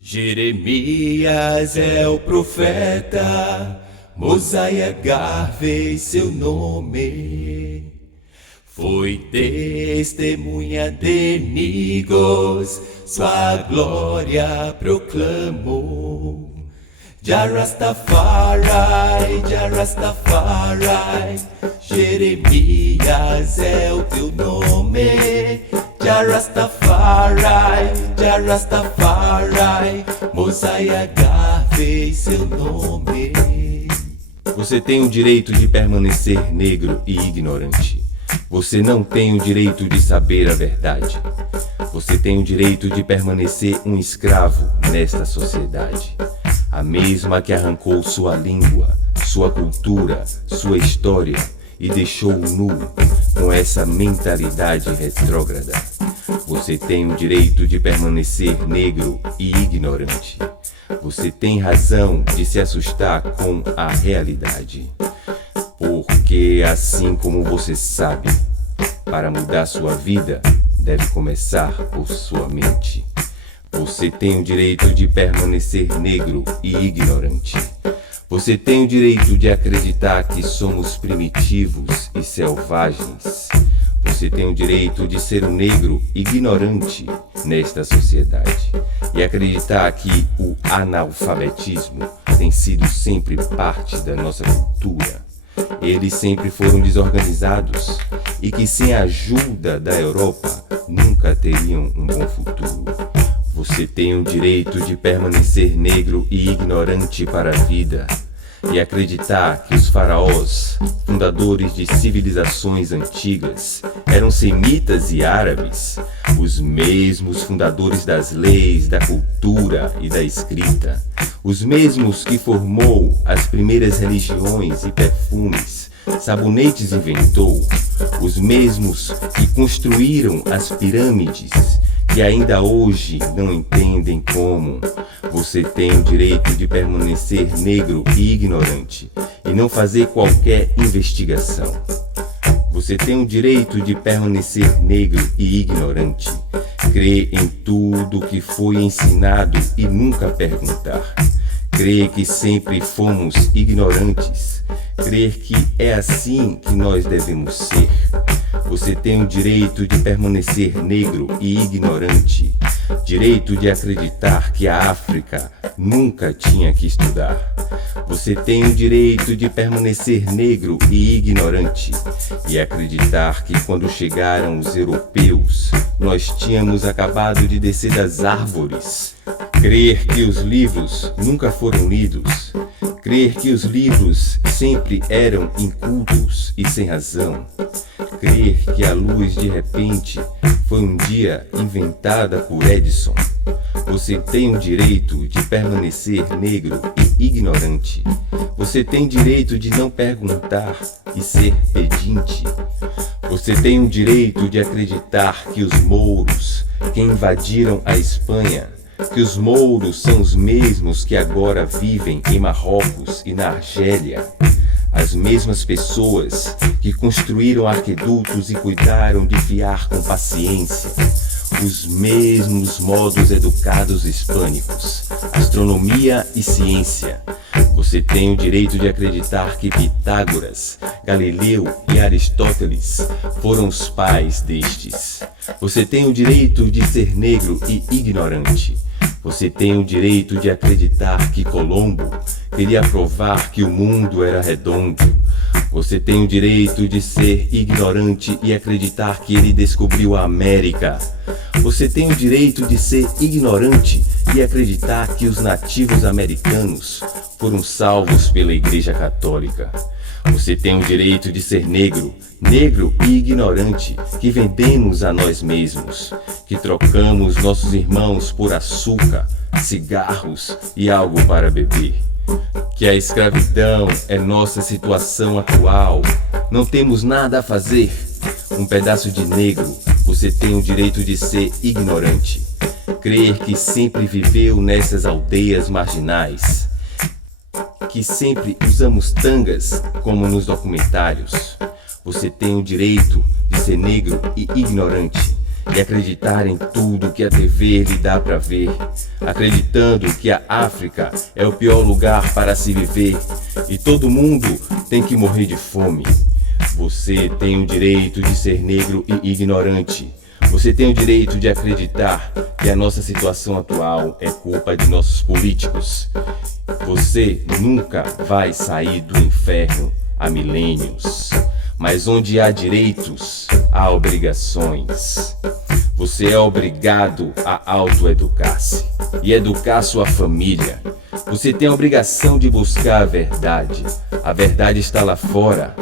Jeremias é o profeta, Mosiah Garvey seu nome. Foi testemunha de Negros, sua glória proclamou. Jah Rastafari, Jah Rastafari, Jeremias é o teu nome. Jah Rastafari, Jah Rastafari, Mosiah Garvey seu nome. Você tem o direito de permanecer negro e ignorante. Você não tem o direito de saber a verdade. Você tem o direito de permanecer um escravo nesta sociedade. A mesma que arrancou sua língua, sua cultura, sua história e deixou nu com essa mentalidade retrógrada. Você tem o direito de permanecer negro e ignorante. Você tem razão de se assustar com a realidade. Porque assim como você sabe, para mudar sua vida, deve começar por sua mente. Você tem o direito de permanecer negro e ignorante. Você tem o direito de acreditar que somos primitivos e selvagens. Você tem o direito de ser um negro ignorante nesta sociedade e acreditar que o analfabetismo tem sido sempre parte da nossa cultura. Eles sempre foram desorganizados e que sem a ajuda da Europa nunca teriam um bom futuro. Você tem o direito de permanecer negro e ignorante para a vida e acreditar que os faraós, fundadores de civilizações antigas, eram semitas e árabes, os mesmos fundadores das leis, da cultura e da escrita, os mesmos que formou as primeiras religiões e perfumes, sabonetes inventou, os mesmos que construíram as pirâmides, que ainda hoje não entendem como. Você tem o direito de permanecer negro e ignorante e não fazer qualquer investigação. Você tem o direito de permanecer negro e ignorante, crer em tudo que foi ensinado e nunca perguntar. Crer que sempre fomos ignorantes, crer que é assim que nós devemos ser. Você tem o direito de permanecer negro e ignorante, direito de acreditar que a África nunca tinha que estudar. Você tem o direito de permanecer negro e ignorante e acreditar que quando chegaram os europeus, nós tínhamos acabado de descer das árvores. Crer que os livros nunca foram lidos, crer que os livros sempre eram incultos e sem razão, crer que a luz de repente foi um dia inventada por Edison. Você tem o direito de permanecer negro e ignorante. Você tem direito de não perguntar e ser pedinte. Você tem o direito de acreditar que os mouros que invadiram a Espanha, que os mouros são os mesmos que agora vivem em Marrocos e na Argélia. As mesmas pessoas que construíram arquedutos e cuidaram de fiar com paciência. Os mesmos modos educados hispânicos, astronomia e ciência. Você tem o direito de acreditar que Pitágoras, Galileu e Aristóteles foram os pais destes. Você tem o direito de ser negro e ignorante. Você tem o direito de acreditar que Colombo queria provar que o mundo era redondo. Você tem o direito de ser ignorante e acreditar que ele descobriu a América. Você tem o direito de ser ignorante e acreditar que os nativos americanos foram salvos pela Igreja Católica. Você tem o direito de ser negro, negro e ignorante, que vendemos a nós mesmos, que trocamos nossos irmãos por açúcar, cigarros e algo para beber. Que a escravidão é nossa situação atual, não temos nada a fazer. Um pedaço de negro, você tem o direito de ser ignorante, crer que sempre viveu nessas aldeias marginais, que sempre usamos tangas como nos documentários. Você tem o direito de ser negro e ignorante e acreditar em tudo que a TV lhe dá pra ver, acreditando que a África é o pior lugar para se viver e todo mundo tem que morrer de fome. Você tem o direito de ser negro e ignorante. Você tem o direito de acreditar que a nossa situação atual é culpa de nossos políticos. Você nunca vai sair do inferno há milênios. Mas onde há direitos, há obrigações. Você é obrigado a autoeducar-se e educar sua família. Você tem a obrigação de buscar a verdade. A verdade está lá fora.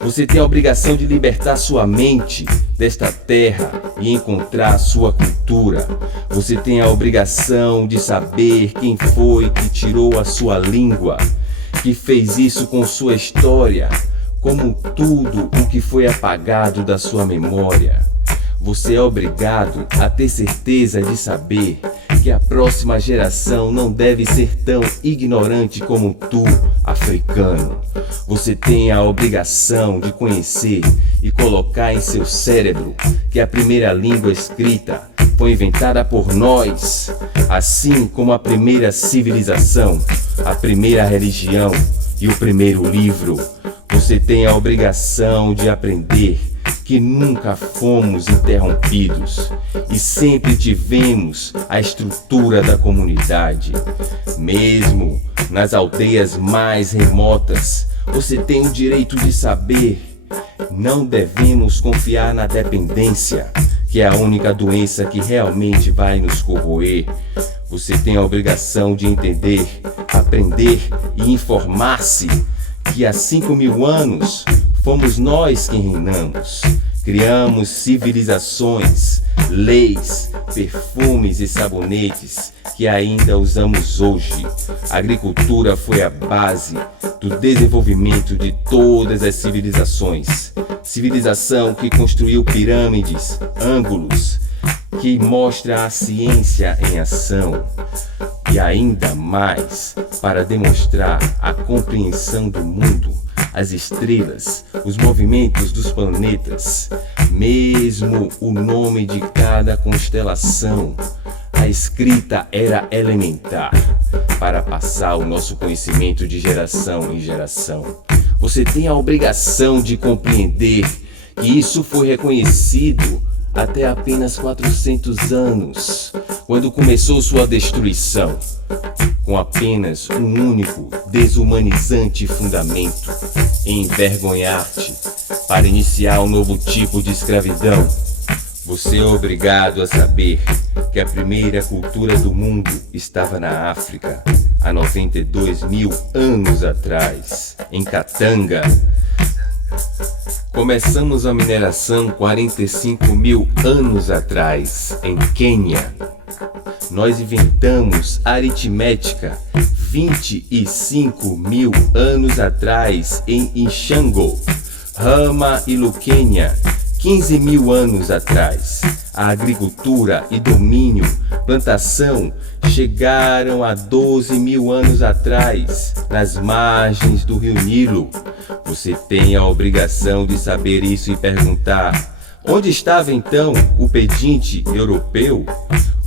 Você tem a obrigação de libertar sua mente desta terra e encontrar sua cultura. Você tem a obrigação de saber quem foi que tirou a sua língua, que fez isso com sua história, como tudo o que foi apagado da sua memória. Você é obrigado a ter certeza de saber que a próxima geração não deve ser tão ignorante como tu, africano. Você tem a obrigação de conhecer e colocar em seu cérebro que a primeira língua escrita foi inventada por nós, assim como a primeira civilização, a primeira religião e o primeiro livro. Você tem a obrigação de aprender que nunca fomos interrompidos e sempre tivemos a estrutura da comunidade. Mesmo nas aldeias mais remotas, você tem o direito de saber. Não devemos confiar na dependência, que é a única doença que realmente vai nos corroer. Você tem a obrigação de entender, aprender e informar-se que há 5.000 anos fomos nós quem reinamos. Criamos civilizações, leis, perfumes e sabonetes que ainda usamos hoje. A agricultura foi a base do desenvolvimento de todas as civilizações. Civilização que construiu pirâmides, ângulos, que mostra a ciência em ação. E ainda mais para demonstrar a compreensão do mundo, as estrelas, os movimentos dos planetas, mesmo o nome de cada constelação. A escrita era elementar para passar o nosso conhecimento de geração em geração. Você tem a obrigação de compreender que isso foi reconhecido até apenas 400 anos, quando começou sua destruição, com apenas um único desumanizante fundamento: envergonhar-te para iniciar um novo tipo de escravidão. Você é obrigado a saber que a primeira cultura do mundo estava na África, há 92.000 anos atrás, em Katanga. Começamos a mineração 45.000 anos atrás, em Quênia. Nós inventamos a aritmética 25.000 anos atrás, em Ishango, Rama e Luquênia. 15.000 anos atrás, a agricultura e domínio, plantação, chegaram a 12.000 anos atrás, nas margens do rio Nilo. Você tem a obrigação de saber isso e perguntar: onde estava então o pedinte europeu?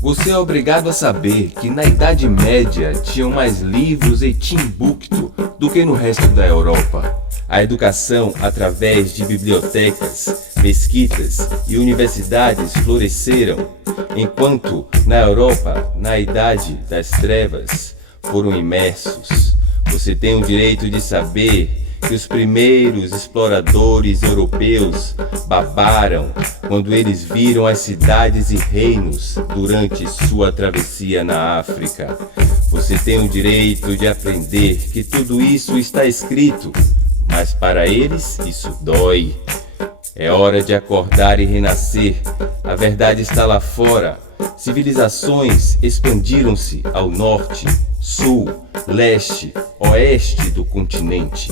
Você é obrigado a saber que na Idade Média tinham mais livros em Timbuktu do que no resto da Europa. A educação através de bibliotecas, mesquitas e universidades floresceram, enquanto na Europa, na Idade das Trevas, foram imersos. Você tem o direito de saber que os primeiros exploradores europeus babaram quando eles viram as cidades e reinos durante sua travessia na África. Você tem o direito de aprender que tudo isso está escrito, mas para eles isso dói. É hora de acordar e renascer. A verdade está lá fora. Civilizações expandiram-se ao norte, sul, leste, oeste do continente.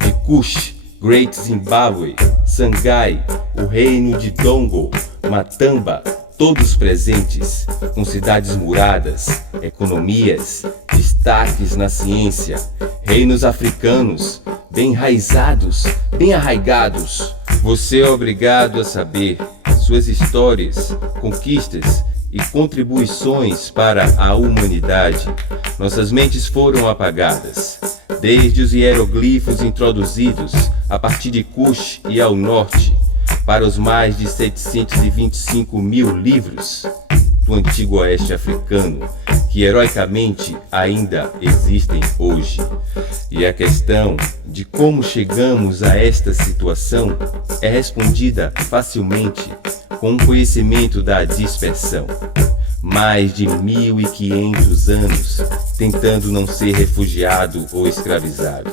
De Kush, Great Zimbabwe, Sangai, o reino de Dongo, Matamba, todos presentes, com cidades muradas, economias, destaques na ciência, reinos africanos, bem enraizados, bem arraigados. Você é obrigado a saber suas histórias, conquistas e contribuições para a humanidade, nossas mentes foram apagadas. Desde os hieroglifos introduzidos a partir de Kush e ao norte, para os mais de 725 mil livros do antigo oeste africano, que heroicamente ainda existem hoje. E a questão de como chegamos a esta situação é respondida facilmente com o conhecimento da dispersão. Mais de 1.500 anos tentando não ser refugiado ou escravizado,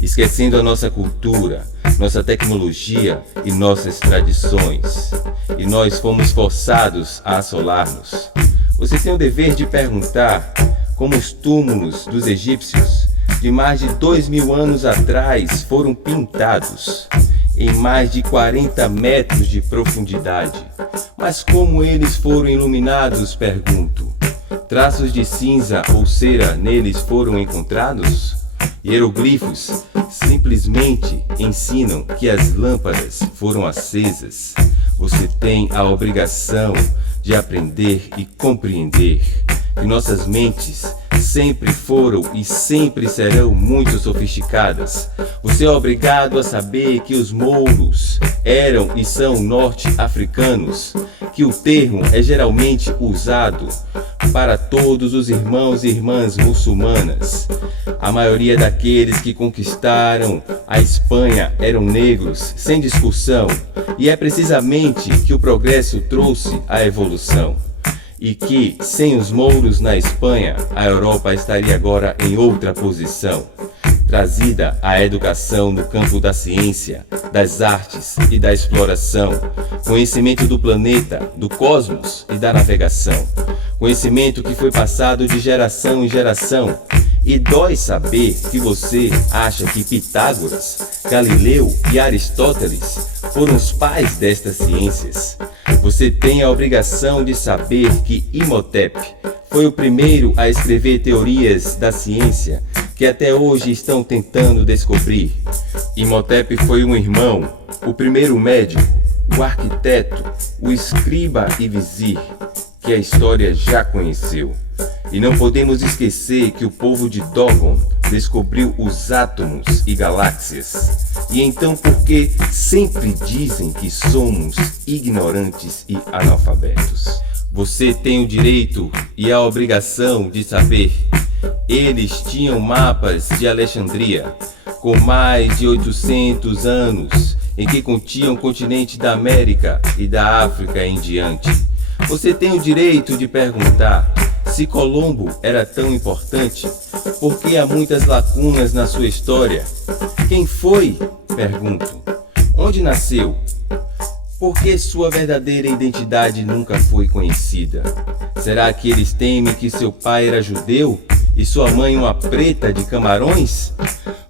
esquecendo a nossa cultura, nossa tecnologia e nossas tradições. E nós fomos forçados a assolar-nos. Você tem o dever de perguntar como os túmulos dos egípcios de mais de 2.000 anos atrás foram pintados em mais de 40 metros de profundidade. Mas como eles foram iluminados, pergunto? Traços de cinza ou cera neles foram encontrados? Hieroglifos simplesmente ensinam que as lâmpadas foram acesas. Você tem a obrigação de aprender e compreender que nossas mentes sempre foram e sempre serão muito sofisticadas. Você é obrigado a saber que os mouros eram e são norte-africanos, que o termo é geralmente usado para todos os irmãos e irmãs muçulmanas. A maioria daqueles que conquistaram a Espanha eram negros, sem discussão, e é precisamente que o progresso trouxe a evolução. E que, sem os mouros na Espanha, a Europa estaria agora em outra posição. Trazida a educação no campo da ciência, das artes e da exploração, conhecimento do planeta, do cosmos e da navegação. Conhecimento que foi passado de geração em geração. E dói saber que você acha que Pitágoras, Galileu e Aristóteles foram os pais destas ciências. Você tem a obrigação de saber que Imhotep foi o primeiro a escrever teorias da ciência que até hoje estão tentando descobrir. Imhotep foi um irmão, o primeiro médico, o arquiteto, o escriba e vizir, que a história já conheceu. E não podemos esquecer que o povo de Dogon descobriu os átomos e galáxias. E então por que sempre dizem que somos ignorantes e analfabetos? Você tem o direito e a obrigação de saber. Eles tinham mapas de Alexandria, com mais de 800 anos, em que continham o continente da América e da África em diante. Você tem o direito de perguntar: se Colombo era tão importante, por que há muitas lacunas na sua história? Quem foi? Pergunto. Onde nasceu? Por que sua verdadeira identidade nunca foi conhecida? Será que eles temem que seu pai era judeu e sua mãe uma preta de Camarões?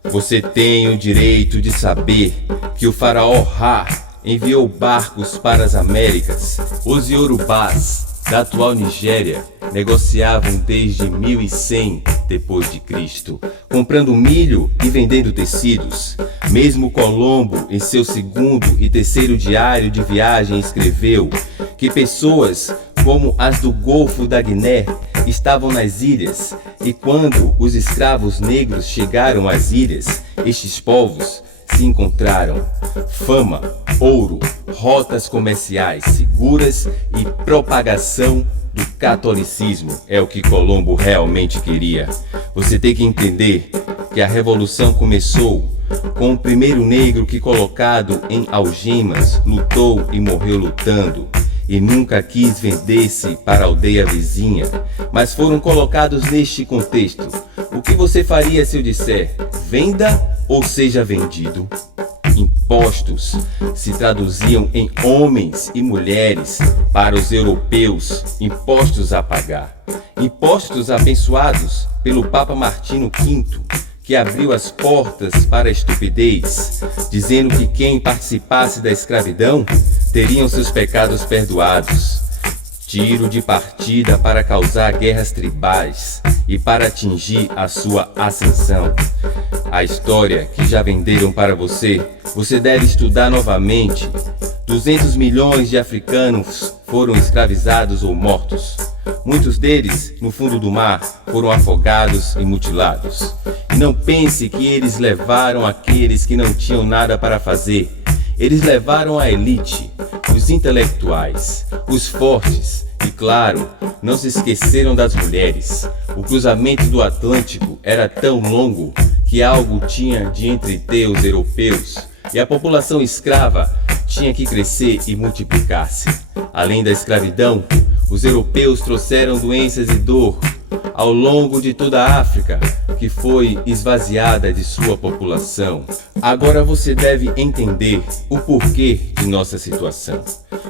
Você tem o direito de saber que o faraó Ra enviou barcos para as Américas. Os iorubás da atual Nigéria negociavam desde 1100 depois de Cristo, comprando milho e vendendo tecidos. Mesmo Colombo, em seu segundo e terceiro diário de viagem, escreveu que pessoas como as do Golfo da Guiné estavam nas ilhas, e quando os escravos negros chegaram às ilhas, estes povos se encontraram. Fama, ouro, rotas comerciais seguras e propagação do catolicismo é o que Colombo realmente queria. Você tem que entender que a revolução começou com o primeiro negro que, colocado em algemas, lutou e morreu lutando, e nunca quis vender-se para a aldeia vizinha, mas foram colocados neste contexto. O que você faria se eu disser: venda ou seja vendido? Impostos se traduziam em homens e mulheres para os europeus, impostos a pagar. Impostos abençoados pelo Papa Martino V, que abriu as portas para a estupidez, dizendo que quem participasse da escravidão teriam seus pecados perdoados. Tiro de partida para causar guerras tribais e para atingir a sua ascensão. A história que já venderam para você, você deve estudar novamente. 200 milhões de africanos foram escravizados ou mortos. Muitos deles, no fundo do mar, foram afogados e mutilados. E não pense que eles levaram aqueles que não tinham nada para fazer. Eles levaram a elite, os intelectuais, os fortes e, claro, não se esqueceram das mulheres. O cruzamento do Atlântico era tão longo que algo tinha de entreter os europeus e a população escrava tinha que crescer e multiplicar-se. Além da escravidão, os europeus trouxeram doenças e dor ao longo de toda a África, que foi esvaziada de sua população. Agora você deve entender o porquê de nossa situação.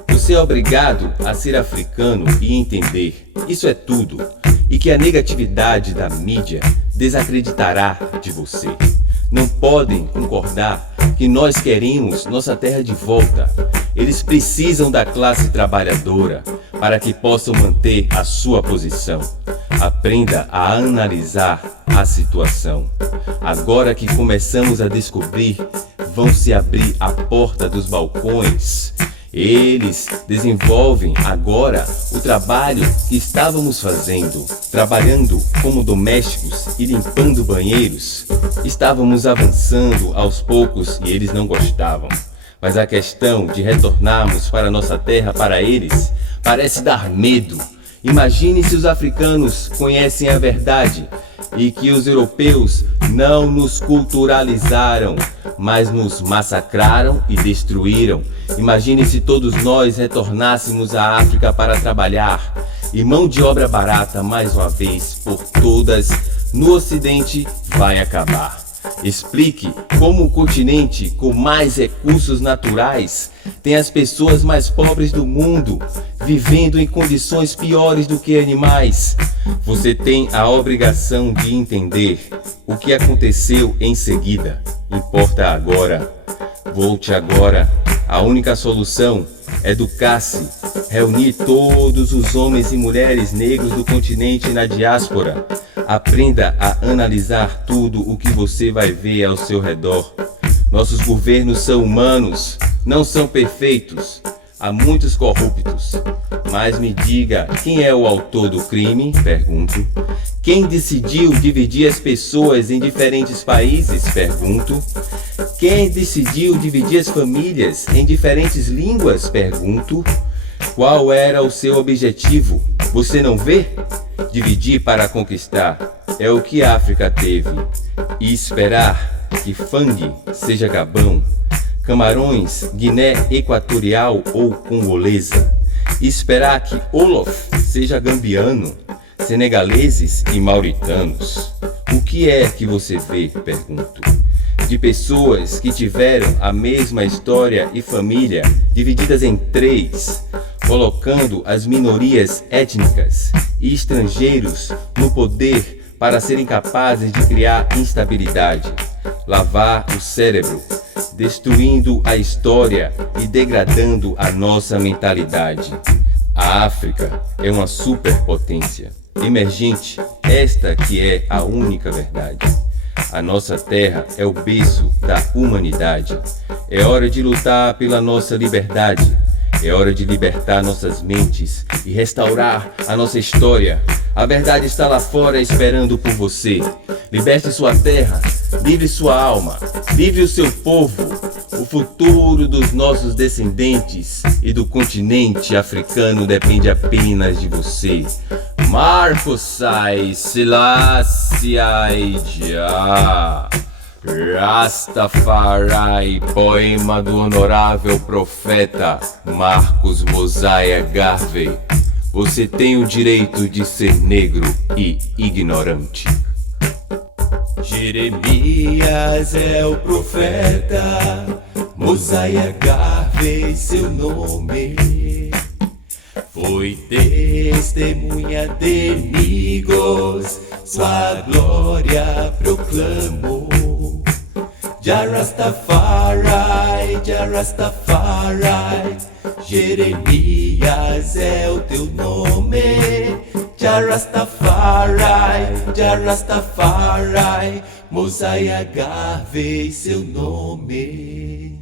Você é obrigado a ser africano e entender, isso é tudo, e que a negatividade da mídia desacreditará de você. Não podem concordar que nós queremos nossa terra de volta. Eles precisam da classe trabalhadora para que possam manter a sua posição. Aprenda a analisar a situação. Agora que começamos a descobrir, vão se abrir a porta dos balcões. Eles desenvolvem agora o trabalho que estávamos fazendo, trabalhando como domésticos e limpando banheiros. Estávamos avançando aos poucos e eles não gostavam. Mas a questão de retornarmos para nossa terra para eles parece dar medo. Imagine se os africanos conhecem a verdade e que os europeus não nos culturalizaram, mas nos massacraram e destruíram. Imagine se todos nós retornássemos à África para trabalhar e mão de obra barata, mais uma vez por todas, no Ocidente vai acabar. Explique como o continente com mais recursos naturais tem as pessoas mais pobres do mundo, vivendo em condições piores do que animais. Você tem a obrigação de entender o que aconteceu em seguida. Importa agora. Volte agora. A única solução é educar-se, reunir todos os homens e mulheres negros do continente na diáspora. Aprenda a analisar tudo o que você vai ver ao seu redor. Nossos governos são humanos, não são perfeitos. Há muitos corruptos. Mas me diga, quem é o autor do crime? Pergunto. Quem decidiu dividir as pessoas em diferentes países? Pergunto. Quem decidiu dividir as famílias em diferentes línguas? Pergunto. Qual era o seu objetivo? Você não vê? Dividir para conquistar é o que a África teve. E esperar que Fang seja Gabão, Camarões, Guiné Equatorial ou Congolesa. E esperar que Olof seja gambiano, senegaleses e mauritanos. O que é que você vê? Pergunto. De pessoas que tiveram a mesma história e família divididas em três, colocando as minorias étnicas e estrangeiros no poder para serem capazes de criar instabilidade, lavar o cérebro, destruindo a história e degradando a nossa mentalidade. A África é uma superpotência emergente, esta que é a única verdade. A nossa terra é o berço da humanidade. É hora de lutar pela nossa liberdade. É hora de libertar nossas mentes e restaurar a nossa história. A verdade está lá fora esperando por você. Liberte sua terra, livre sua alma, livre o seu povo. O futuro dos nossos descendentes e do continente africano depende apenas de você. Marcos Ai Selassie Ai Jah. Rastafari, poema do honorável profeta Marcos Mosiah Garvey. Você tem o direito de ser negro e ignorante. Jeremias é o profeta, Mosiah Garvey seu nome. Foi testemunha de inimigos, sua glória proclamou. Jah Rastafari, Jah Rastafari, Jeremias é o teu nome. Jah Rastafari, Jah Rastafari, Mosiah Garvey seu nome.